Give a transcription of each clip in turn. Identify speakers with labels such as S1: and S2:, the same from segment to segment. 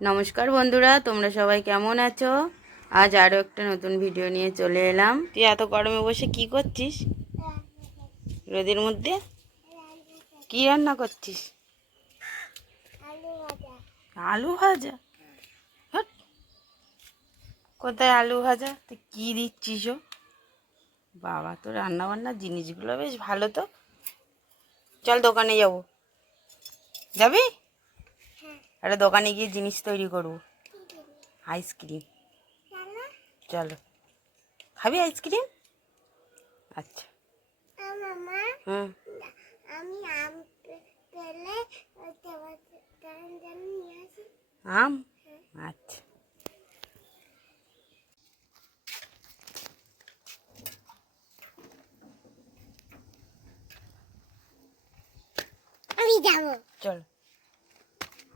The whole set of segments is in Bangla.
S1: নমস্কার বন্ধুরা, তোমরা সবাই কেমন আছো? আজ আরও একটা নতুন ভিডিও নিয়ে চলে এলাম। তুই এত গরমে বসে কি করছিস? রোদের মধ্যে? কি রান্না করছিস? আলু ভাজা। কোথায় আলু ভাজা? তুই কি দিচ্ছিস বাবা, তো রান্না বান্নার জিনিসগুলো বেশ ভালো তো। চল দোকানে যাব। যাবি? একটা দোকানে গিয়ে জিনিস তৈরি করব। আইসক্রিম। চলো। খাবি আইসক্রিম? আচ্ছা। হুম।
S2: আমি? আম পেলে
S1: আম আচ্ছা।
S2: আমি যাব।
S1: চলো।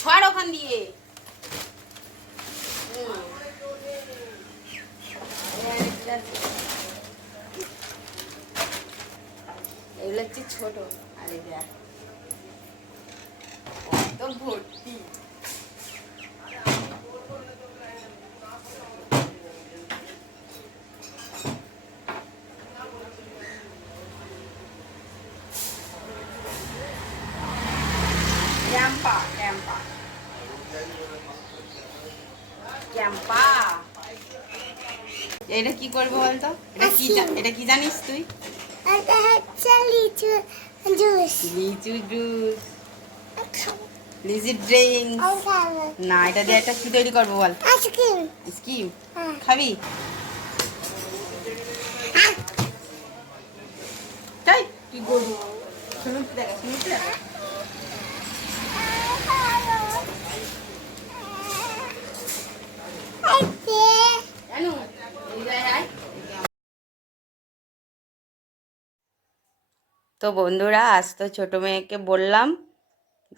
S1: সর ওখান দিয়ে। এগুলো হচ্ছে ছোট। আরে দেখ। কত ভর্তি। ক্যাম্পা ক্যাম্পা ক্যাম্পা এটা কি করব বলতো? এটা কি এটা কি জানিস তুই?
S2: ওটা হচ্ছে লিচু জুস।
S1: লিচু জুস। লিচু ড্রিঙ্ক না এটা দিয়ে একটা কি তৈরি করব বল?
S2: আইসক্রিম।
S1: স্কিম
S2: হ্যাঁ।
S1: খাবি? তাই তুই গরু। শুনুন দেখা শুনুন দেখা কেন এই গায়ে আয়। তো বন্ধুরা আজ তো ছোটো মেয়েকে বললাম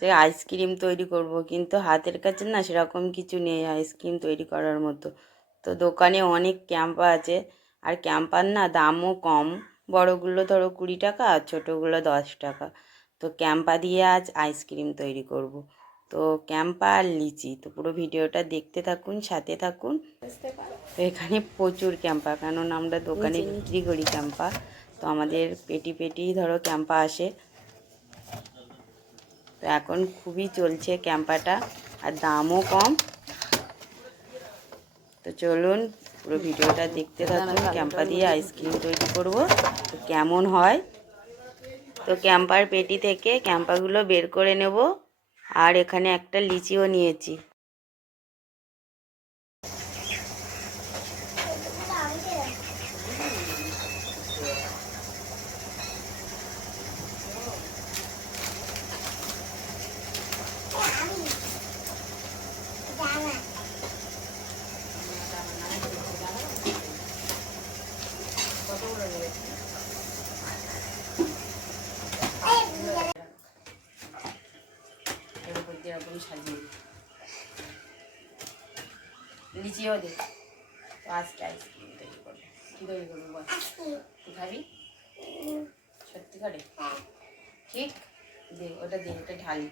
S1: যে আইসক্রিম তৈরি করব কিন্তু হাতের কাছে না সেরকম কিছু নেই আইসক্রিম তৈরি করার মতো। তো দোকানে অনেক ক্যাম্পা আছে আর ক্যাম্পার না দামও কম। বড়গুলো ধরো কুড়ি টাকা আর ছোটোগুলো দশ টাকা। তো ক্যাম্পা দিয়ে আজ আইসক্রিম তৈরি করব। তো ক্যাম্পা আর লিচি তো পুরো ভিডিওটা দেখতে থাকুন সাথে থাকুন। তো এখানে প্রচুর ক্যাম্পা কারণ আমরা দোকানে বিক্রি করি ক্যাম্পা। তো আমাদের পেটি পেটি ধরো ক্যাম্পা আসে। তো এখন খুবই চলছে ক্যাম্পাটা আর দামও কম। তো চলুন পুরো ভিডিওটা দেখতে থাকুন ক্যাম্পা দিয়ে আইসক্রিম তৈরি করব। তো কেমন হয়? তো ক্যাম্পার পেটি থেকে ক্যাম্পাগুলো বের করে নেব। আর এখানে একটা লিচিও নিয়েছি এর উপর দিয়ে এরকম সাজিয়ে দিই। লিচিও দে। তো আজকে আইসক্রিম তৈরি করব। কী তৈরি করব, বল। তুই খাবি সত্যি করে? ঠিক? দে, ওটা দে, ওটা ঢালি।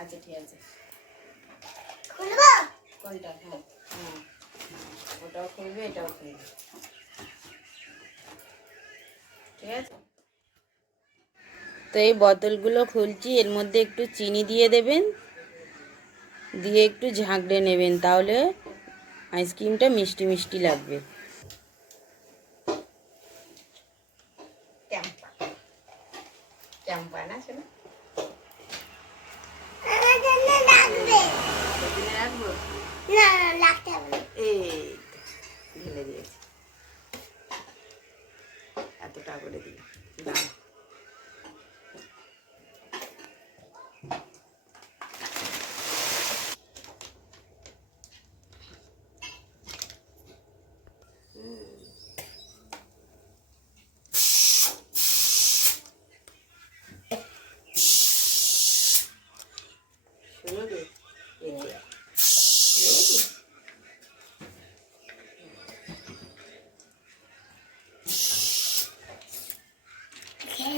S1: আচ্ছা ঠিক আছে। কোনটা? হ্যাঁ হ্যাঁ ওটাও খুলবে, এটাও খুলবে। ঠিক আছে? তো এই বোতলগুলো খুলছি, এর মধ্যে একটু চিনি দিয়ে দেবেন। দিয়ে একটু ঝাঁকড়ে নেবেন তাহলে আইসক্রিমটা মিষ্টি মিষ্টি লাগবে ক্যাম্পা ক্যাম্পা না শোনো
S2: আমার জন্য লাগবে
S1: রাখব
S2: না না লাগতে হবে না।
S1: এই তো, ঢেলে দিয়েছি এতটা করে দিই দাঁড়া
S3: শোনো রে এই যে। দেখেছিস?
S2: খেয়ে দেখি এই না
S3: দাঁড়া দাঁড়া হ্যাঁ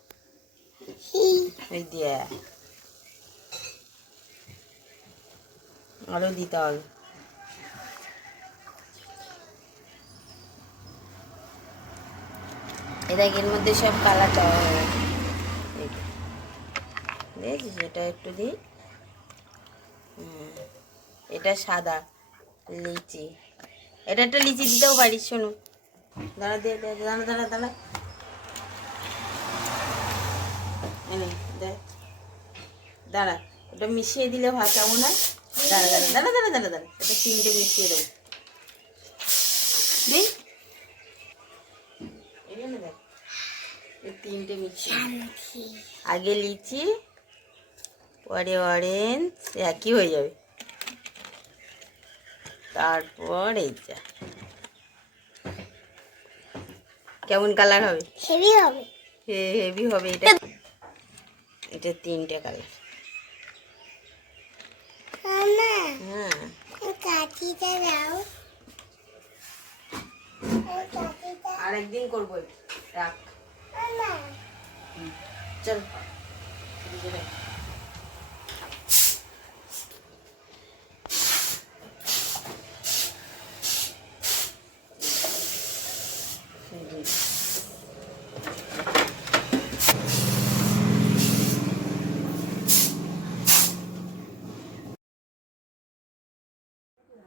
S3: এই দিয়ে। আরও দিতে হবে। এটা এর মধ্যে সব কালার দেওয়া যে। দেখেছিস, এটা একটু দিই। এটা সাদা, লিচি। এটা একটা লিচি দিতেও পারিস, শোনো। দাঁড়া দে দে দাঁড়া দাঁড়া দাঁড়া। এনে দে দাঁড়া ওটা মিশিয়ে দিলে ভাত কেমন হয় দাঁড়া দাঁড়া দাঁড়া দাঁড়া দাঁড়া দাঁড়া এটা তিনটে মিশিয়ে দেবো। এই তিনটে মিশিয়ে আগে লিচি পরে অরেঞ্জ একই হয়ে যাবে। তারপর এইটা কেমন কালার হবে?
S2: হেভি হবে।
S3: হেভি হবে এটা। এটা তিনটে কালার। হ্যাঁ।
S2: কাঠিটা দাও।
S3: আরেকদিন করব রাখ। চল।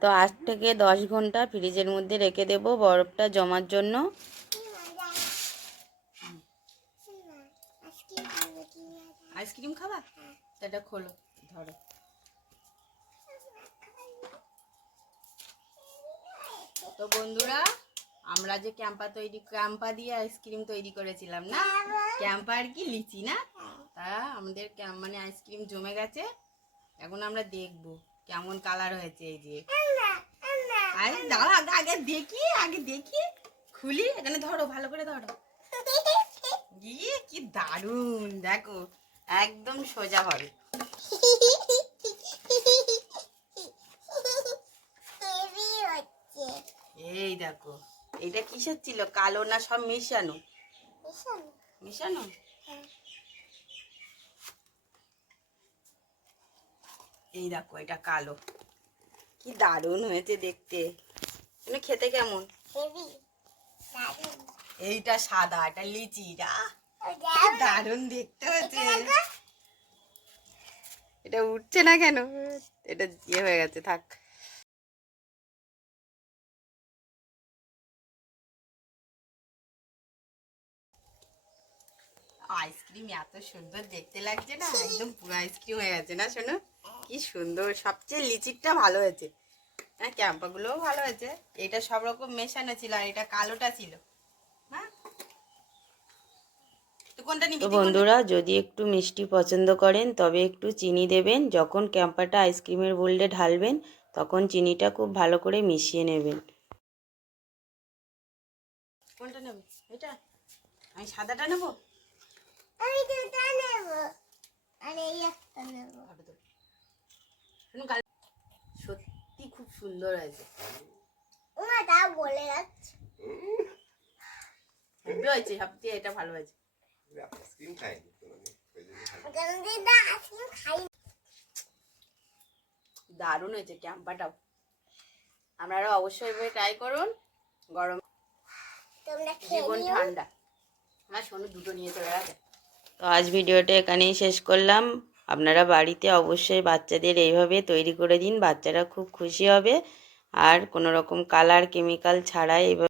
S3: তো আজ থেকে দশ ঘণ্টা ফ্রিজের মধ্যে রেখে দেবো বরফটা জমার জন্য। আইসক্রিম খাবা? এটা খোলো, ধরো। তো বন্ধুরা, আমরা যে ক্যাম্পা তৈরি, ক্যাম্পা দিয়ে আইসক্রিম তৈরি করেছিলাম না? ক্যাম্পা আর কি লিচি না? তা আমাদের মানে আইসক্রিম জমে গেছে, এখন আমরা দেখব। কেমন কালার হয়েছে এই যে। আরে দাঁড়া আগে দেখি আগে দেখি। খুলি এখানে ধরো ভালো করে ধরো। গিয়ে কি দারুণ দেখো একদম সোজা হবে। এই দেখো এটা কিসের ছিল? কালো না সব মেশানো? মিশানো।
S2: মেশানো?
S3: এই দেখো এটা কালো। কি দারুণ হয়েছে দেখতে। তুমি খেতে কেমন? এইটা সাদা এটা লিচি দারুণ। দেখতে হয়েছে। এটা উঠছে না কেন? এটা ইয়ে হয়ে গেছে থাক। আইসক্রিম এত সুন্দর দেখতে লাগছে না? একদম পুরো আইসক্রিম হয়ে গেছে না শোনো? কি সুন্দর সবচেয়ে লিচিরটা ভালো হয়েছে। হ্যাঁ ক্যাম্পাগুলোও ভালো হয়েছে। এটা সব রকম মেশানো ছিল আর এটা কালোটা ছিল। হ্যাঁ? তো
S1: বন্ধুরা যদি একটু মিষ্টি পছন্দ করেন তবে একটু চিনি দেবেন। যখন ক্যাম্পাটা আইসক্রিমের বোল্ডে ঢালবেন তখন চিনিটা খুব ভালো করে মিশিয়ে নেবেন।
S3: কোনটা নেব? এটা? আমি সাদাটা নেব?
S2: আমি দুটো নেব। আর এই একটা নেব।
S3: ফটো তোল। শোনো, কাল- সত্যি খুব সুন্দর হয়েছে।
S2: ওমা তা বলে যাচ্ছে।
S3: হেব্বি হয়েছে সবচেয়ে এটা ভালো হয়েছে।
S4: আইসক্রিম খাইনি
S2: খাই
S3: দারুণ হয়েছে ক্যাম্পাটাও। আপনারা অবশ্যই এভাবে ট্রাই করুন গরম জীবন ঠান্ডা। আমার শোনো দুটো নিয়ে চলে গেছে।
S1: তো আজ ভিডিওটা এখানেই শেষ করলাম। আপনারা বাড়িতে অবশ্যই বাচ্চাদের এইভাবে তৈরি করে দিন, বাচ্চারা খুব খুশি হবে। আর কোনো রকম কালার কেমিক্যাল ছাড়াই এইভাবে